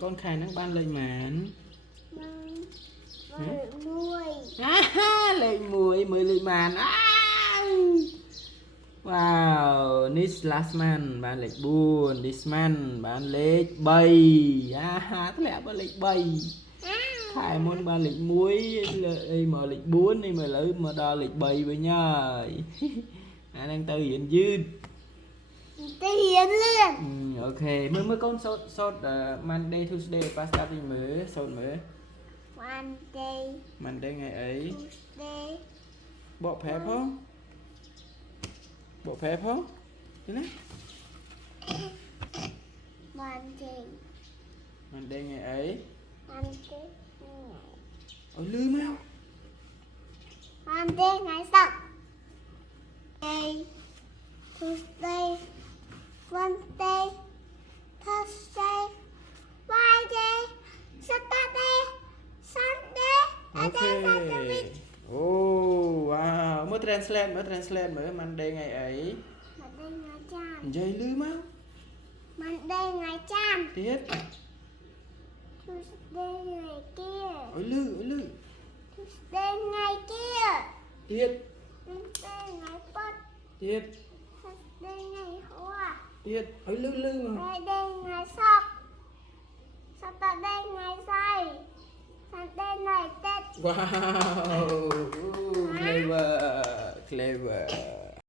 con khai nó ban lời màn mùi lời mùi lời màn wow this last man ban lệch buồn this man ban lệch bay tức là ban lệch bay khai môn ban lệch muối mở lệch buồn đi mà lỡ mà đo lệch bay với nhau đang từ hiện dư hiến liền ok mới con sốt Monday Tuesday pasta thì mới sốt mới Monday ngày ấy Tuesday bộ phép không bộ phép không thế này Monday ngày ấy ôi lư mau Monday ngày sau Tuesday Wednesday Thursday Friday Saturday Sunday ok oh wow mới translate mới Monday ngày ấy Monday ngày chan dây lư mau Monday ngày chan tiết Tuesday ngày kia ôi lư Tuesday ngày kia tiết Wednesday ngày bớt tiết Thursday ngày hoa tiết ôi lư mà Friday ngày sọc Saturday ngày say Sunday ngày Tết wow clever